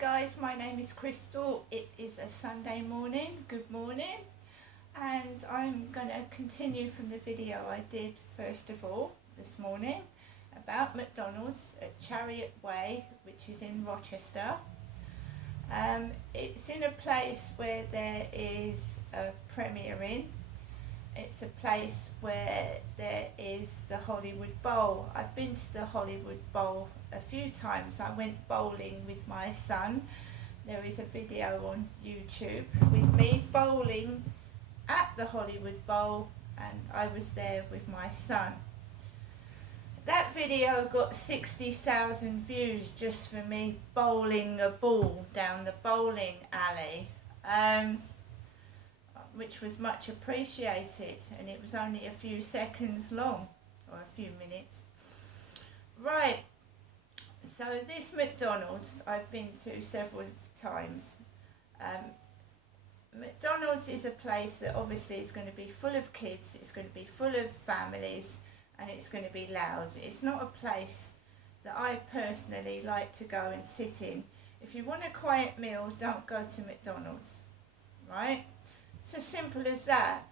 guys, my name is Crystal. It is a Sunday morning. Good morning. And I'm going to continue from the video I did first of all this morning about McDonald's at Chariot Way, which is in Rochester. It's in a place where there is a Premier Inn. It's a place where there is the Hollywood Bowl. I've been to the Hollywood Bowl a few times. I went bowling with my son. There is a video on YouTube with me bowling at the Hollywood Bowl, and I was there with my son. That video got 60,000 views just for me bowling a ball down the bowling alley. Which was much appreciated, and it was only a few seconds long, or a few minutes. Right, so this McDonald's I've been to several times. McDonald's is a place that obviously is going to be full of kids, it's going to be full of families, and it's going to be loud. It's not a place that I personally like to go and sit in. If you want a quiet meal, don't go to McDonald's, right? It's as simple as that.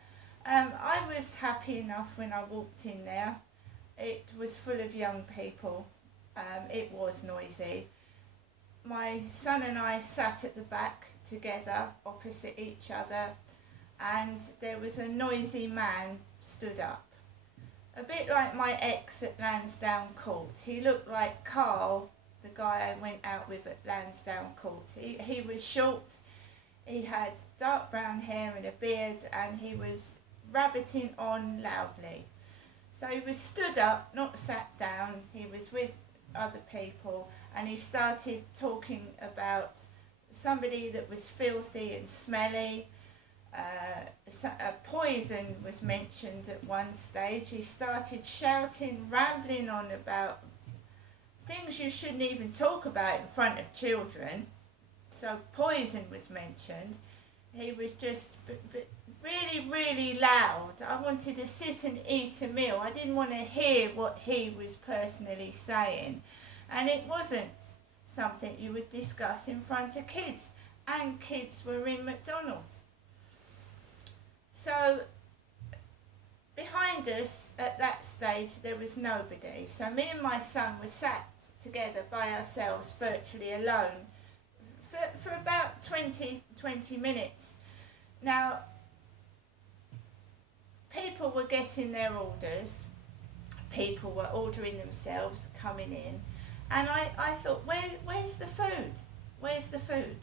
I was happy enough when I walked in there. It was full of young people. It was noisy. My son and I sat at the back together opposite each other, and there was a noisy man stood up. A bit like my ex at Lansdowne Court. He looked like Carl, the guy I went out with at Lansdowne Court. He was short. He had dark brown hair and a beard, and he was rabbiting on loudly. So he was stood up, not sat down. He was with other people, and he started talking about somebody that was filthy and smelly. A poison was mentioned at one stage. He started shouting, rambling on about things you shouldn't even talk about in front of children. So poison was mentioned. He was just really, really loud. I wanted to sit and eat a meal. I didn't want to hear what he was personally saying. And it wasn't something you would discuss in front of kids. And kids were in McDonald's. So behind us at that stage there was nobody. So me and my son were sat together by ourselves, virtually alone, for about 20 minutes. Now, people were getting their orders, people were ordering themselves, coming in, and I thought, where's the food? Where's the food?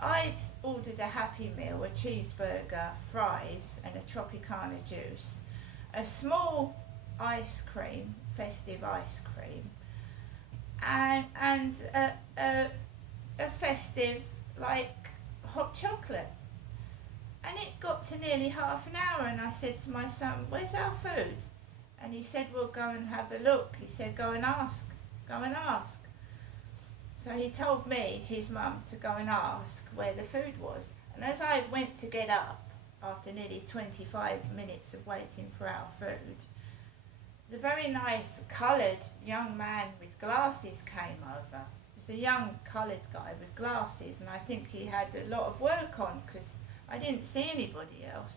I'd ordered a Happy Meal, a cheeseburger, fries, and a Tropicana juice, a small ice cream, festive ice cream, and a festive, like, hot chocolate. And it got to nearly half an hour, and I said to my son, where's our food? And he said, well, go and have a look. He said, go and ask. So he told me, his mum, to go and ask where the food was. And as I went to get up, after nearly 25 minutes of waiting for our food, the very nice coloured young man with glasses came over. It was a young coloured guy with glasses, and I think he had a lot of work on because I didn't see anybody else.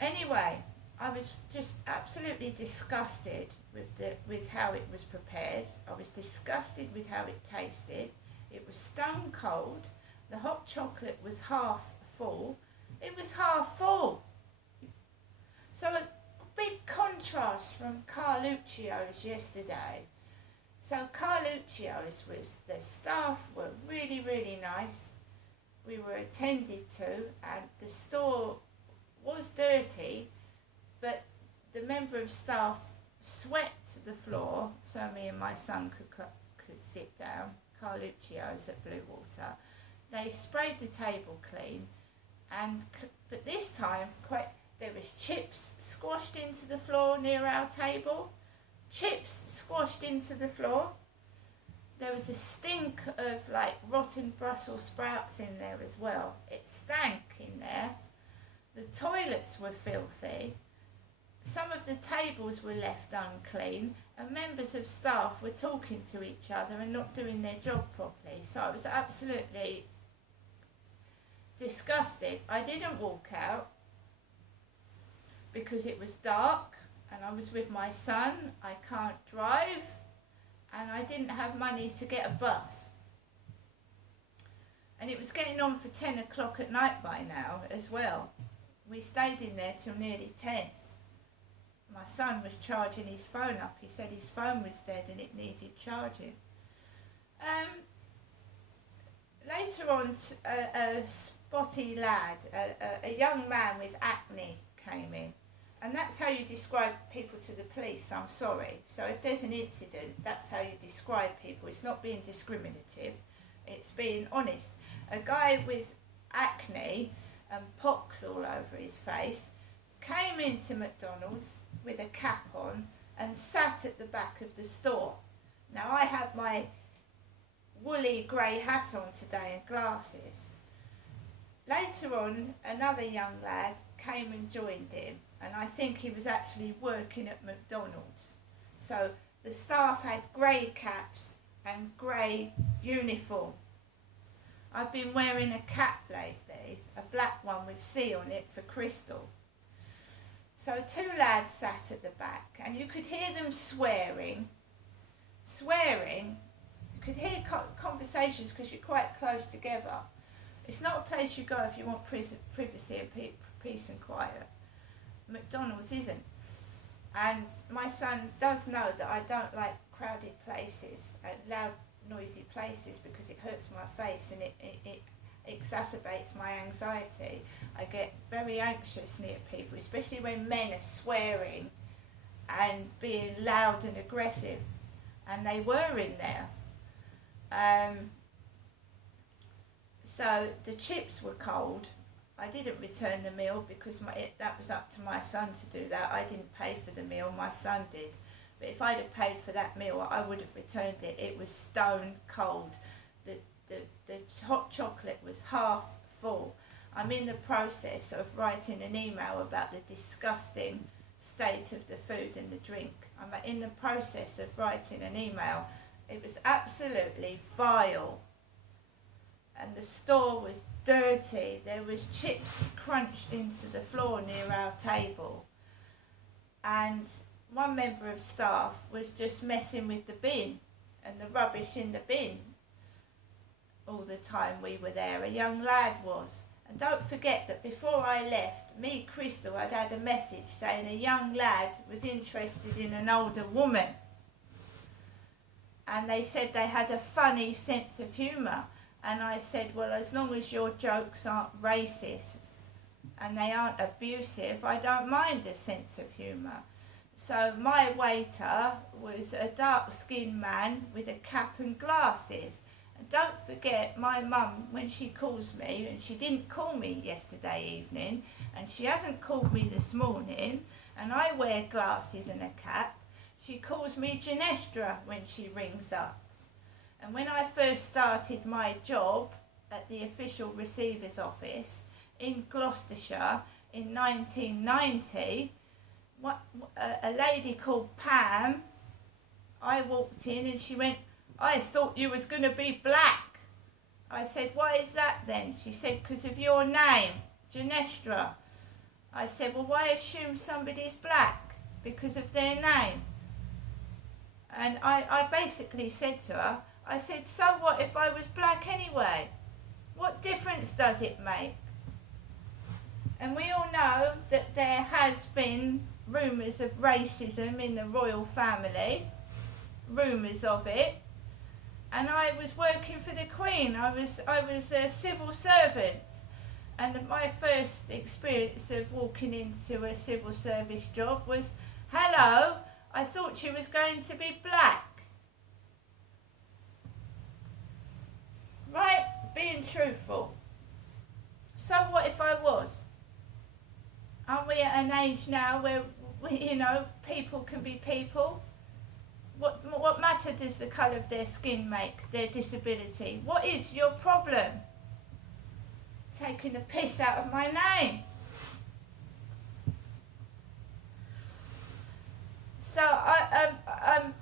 Anyway, I was just absolutely disgusted with how it was prepared. I was disgusted with how it tasted. It was stone cold. The hot chocolate was half full. It was half full. So a big contrast from Carluccio's yesterday. So Carluccio's the staff were really, really nice. We were attended to, and the store was dirty, but the member of staff swept the floor so me and my son could sit down. Carluccio's at Blue Water. They sprayed the table clean, but this time there was chips squashed into the floor near our table. Chips squashed into the floor. There was a stink of like rotten Brussels sprouts in there as well. It stank in there. The toilets were filthy. Some of the tables were left unclean, and members of staff were talking to each other and not doing their job properly. So I was absolutely disgusted. I didn't walk out because it was dark and I was with my son. I can't drive and I didn't have money to get a bus. And it was getting on for 10 o'clock at night by now as well. We stayed in there till nearly 10. My son was charging his phone up. He said his phone was dead and it needed charging. Later on, a spotty lad, a young man with acne came in. And that's how you describe people to the police, I'm sorry. So if there's an incident, that's how you describe people. It's not being discriminative, it's being honest. A guy with acne and pox all over his face came into McDonald's with a cap on and sat at the back of the store. Now I had my woolly grey hat on today and glasses. Later on, another young lad came and joined him, and I think he was actually working at McDonald's. So the staff had grey caps and grey uniform. I've been wearing a cap lately, a black one with C on it for Crystal. So two lads sat at the back and you could hear them swearing. You could hear conversations because you're quite close together. It's not a place you go if you want privacy and peace and quiet. McDonald's isn't. And my son does know that I don't like crowded places, loud, noisy places, because it hurts my face and it exacerbates my anxiety. I get very anxious near people, especially when men are swearing and being loud and aggressive. And they were in there. So the chips were cold. I didn't return the meal because that was up to my son to do that. I didn't pay for the meal, my son did. But if I'd have paid for that meal, I would have returned it. It was stone cold. The hot chocolate was half full. I'm in the process of writing an email about the disgusting state of the food and the drink. I'm in the process of writing an email. It was absolutely vile. And the store was dirty. There was chips crunched into the floor near our table. And one member of staff was just messing with the bin and the rubbish in the bin all the time we were there. A young lad was. And don't forget that before I left, me, Crystal, had had a message saying a young lad was interested in an older woman. And they said they had a funny sense of humour. And I said, well, as long as your jokes aren't racist and they aren't abusive, I don't mind a sense of humour. So my waiter was a dark-skinned man with a cap and glasses. And don't forget, my mum, when she calls me, and she didn't call me yesterday evening, and she hasn't called me this morning, and I wear glasses and a cap, she calls me Genestra when she rings up. And when I first started my job at the official receiver's office in Gloucestershire in 1990, a lady called Pam, I walked in and she went, I thought you was going to be black. I said, why is that then? She said, because of your name, Genestra. I said, well, why assume somebody's black? Because of their name. And I basically said to her, I said, so what if I was black anyway? What difference does it make? And we all know that there has been rumours of racism in the royal family, rumours of it. And I was working for the Queen. I was a civil servant. And my first experience of walking into a civil service job was, hello, I thought you was going to be black. Right? Being truthful. So what if I was? Aren't we at an age now where, people can be people? What matter does the colour of their skin make, their disability? What is your problem? Taking the piss out of my name. So I'm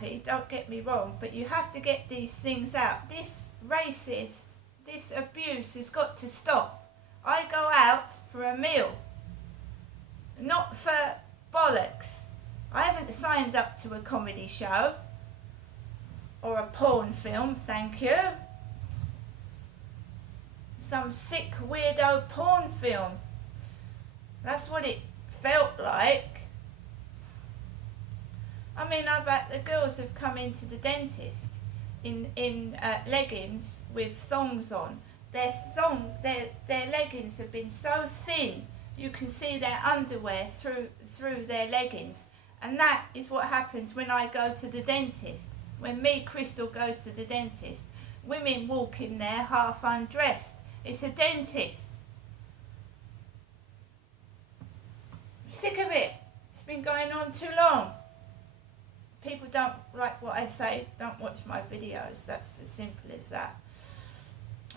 happy, don't get me wrong, but you have to get these things out. This racist, this abuse has got to stop. I go out for a meal, not for bollocks. I haven't signed up to a comedy show or a porn film, thank you. Some sick weirdo porn film. That's what it felt like. I mean, the girls have come into the dentist in leggings with thongs on. Their leggings have been so thin you can see their underwear through their leggings, and that is what happens when I go to the dentist. When me, Crystal, goes to the dentist, women walk in there half undressed. It's a dentist. I'm sick of it. It's been going on too long. People don't like what I say, don't watch my videos. That's as simple as that.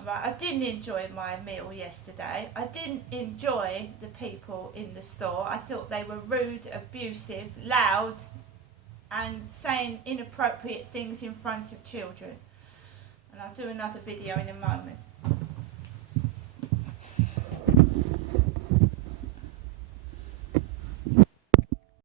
Right, I didn't enjoy my meal yesterday. I didn't enjoy the people in the store. I thought they were rude, abusive, loud, and saying inappropriate things in front of children. And I'll do another video in a moment.